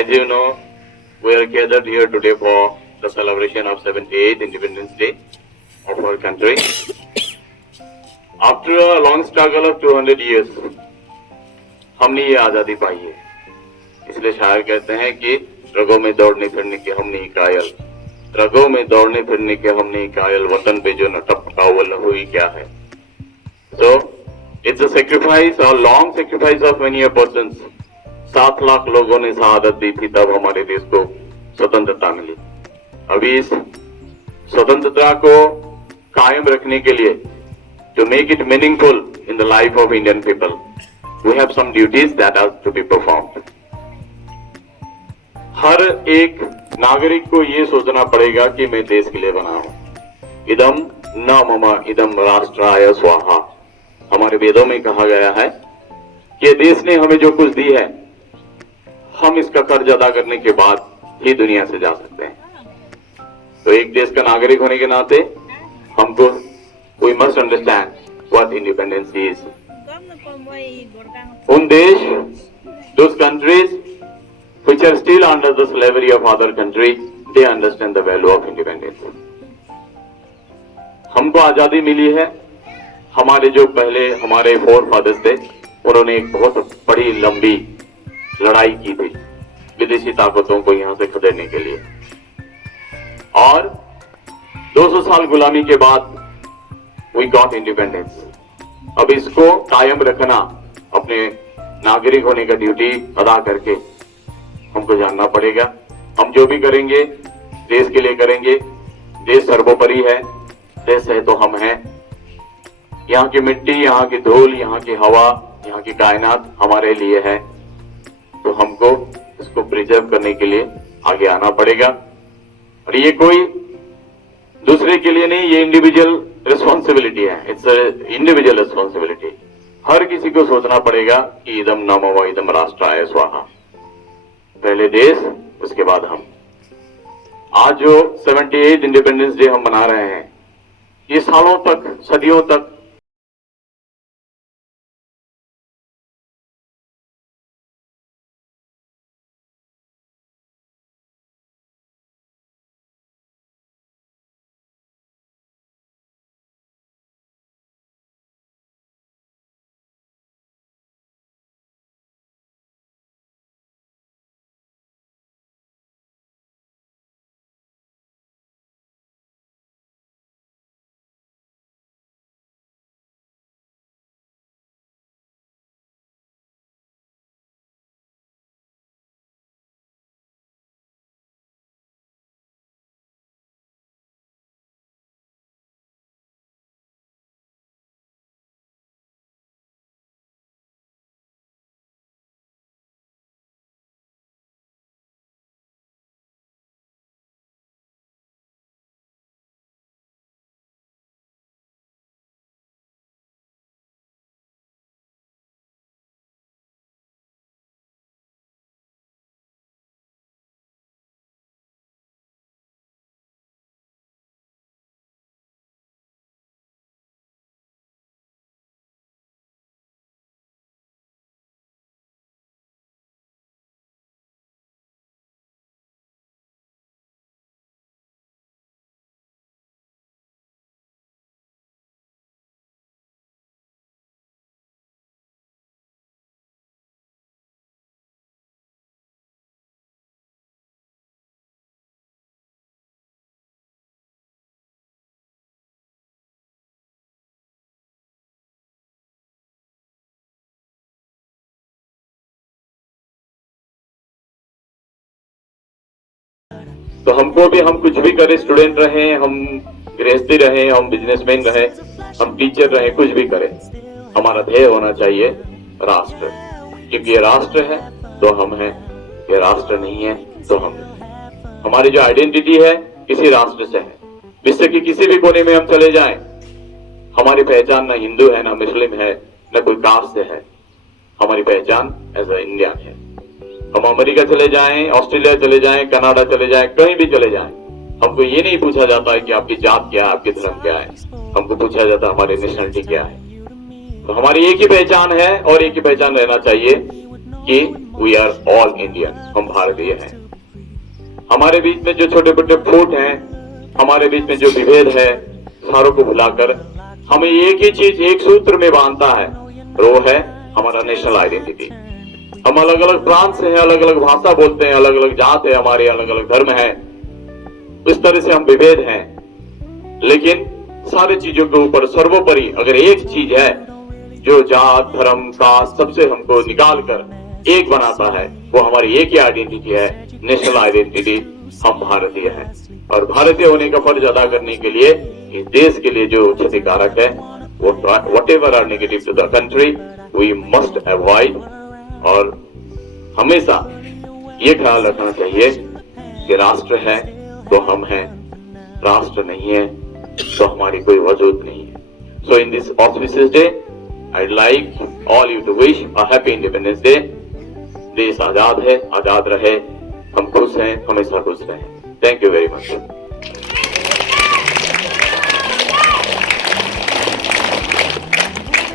As you know, we are gathered here today for the celebration of 78th Independence Day of our country. After a long struggle of 200 years, हमने ये आजादी पाई है. इसलिए शायर कहते हैं कि रगों में दौड़ने फिरने के हम नहीं कायल, रगों में दौड़ने फिरने के हम नहीं कायल, वतन पे जो न टपका वो लहू ही क्या है. So it's a sacrifice, a long sacrifice of many persons. 7 lakh लोगों ने शहादत दी थी तब हमारे देश को स्वतंत्रता मिली. अभी इस स्वतंत्रता को कायम रखने के लिए, to make it meaningful in the life of Indian people, we have some duties that are to be performed. हर एक नागरिक को ये सोचना पड़ेगा कि मैं देश के लिए बना हूं. इदम न मम इदम राष्ट्राय स्वाहा. हमारे वेदों में कहा गया है कि देश ने हमें जो कुछ दी है, हम इसका कर्ज अदा करने के बाद ही दुनिया से जा सकते हैं. तो एक देश का नागरिक होने के नाते हमको we must understand what independence is. उन देश, those countries which are still under the slavery of other country, they understand the value of independence. हमको आजादी मिली है. हमारे जो पहले हमारे फोरफादर्स थे, उन्होंने एक बहुत बड़ी लंबी लड़ाई की थी विदेशी ताकतों को यहां से खदेड़ने के लिए, और 200 साल गुलामी के बाद we got independence. अब इसको कायम रखना, अपने नागरिक होने का ड्यूटी अदा करके हमको जानना पड़ेगा. हम जो भी करेंगे देश के लिए करेंगे. देश सर्वोपरि है. देश है तो हम हैं. यहाँ की मिट्टी, यहाँ की धूल, यहाँ की हवा, यहाँ की कायनात हमारे लिए है. तो हमको इसको प्रिजर्व करने के लिए आगे आना पड़ेगा. और ये कोई दूसरे के लिए नहीं, ये इंडिविजुअल रिस्पॉन्सिबिलिटी है. It's individual responsibility. हर किसी को सोचना पड़ेगा कि इदम न मम इदम राष्ट्राय स्वाहा. पहले देश, उसके बाद हम. आज जो 78th इंडिपेंडेंस डे हम मना रहे हैं, ये सालों तक, सदियों तक तो हमको भी, हम कुछ भी करें, स्टूडेंट रहें, हम गृहस्थी रहें, हम बिजनेसमैन रहें, हम टीचर रहें, कुछ भी करें, हमारा ध्येय होना चाहिए राष्ट्र. क्योंकि ये राष्ट्र है तो हम हैं, ये राष्ट्र नहीं है तो हम हैं. हमारी जो आइडेंटिटी है किसी राष्ट्र से है. विश्व के किसी भी कोने में हम चले जाएं, हमारी पहचान ना हिंदू है, ना मुस्लिम है, न कोई कास्ट से है. हमारी पहचान एज ए इंडियन है. हम अमेरिका चले जाएं, ऑस्ट्रेलिया चले जाएं, कनाडा चले जाएं, कहीं भी चले जाएं, हमको ये नहीं पूछा जाता है कि आपकी जात क्या है, आपकी धर्म क्या है. हमको पूछा जाता है हमारी नेशनलिटी क्या है. तो हमारी एक ही पहचान है और एक ही पहचान रहना चाहिए कि वी आर ऑल इंडियन, हम भारतीय हैं। हमारे बीच में जो छोटे छोटे फूट हैं, हमारे बीच में जो विभेद है, सारों को भुलाकर हमें एक ही चीज एक सूत्र में बांधता है, वो है हमारा नेशनल आइडेंटिटी। हम अलग अलग प्रांत से हैं, अलग अलग भाषा बोलते हैं, अलग अलग जात है, हमारे अलग अलग धर्म है, इस तरह से हम विभेद हैं, लेकिन सारी चीजों के ऊपर सर्वोपरि अगर एक चीज है जो जात धर्म का सबसे हमको निकाल कर एक बनाता है, वो हमारी एक ही आइडेंटिटी है, नेशनल आइडेंटिटी। हम भारतीय हैं और भारतीय होने का फर्ज अदा करने के लिए इस देश के लिए जो क्षतिकारक है, वो whatever are negative to the country we must avoid। और हमेशा ये ख्याल रखना चाहिए कि राष्ट्र है तो हम हैं, राष्ट्र नहीं है तो हमारी कोई वजूद नहीं है। So in this auspicious day, I'd like all you to wish a happy Independence Day। देश आजाद है, आजाद रहे, हम खुश हैं, हमेशा खुश रहें। Thank you very much।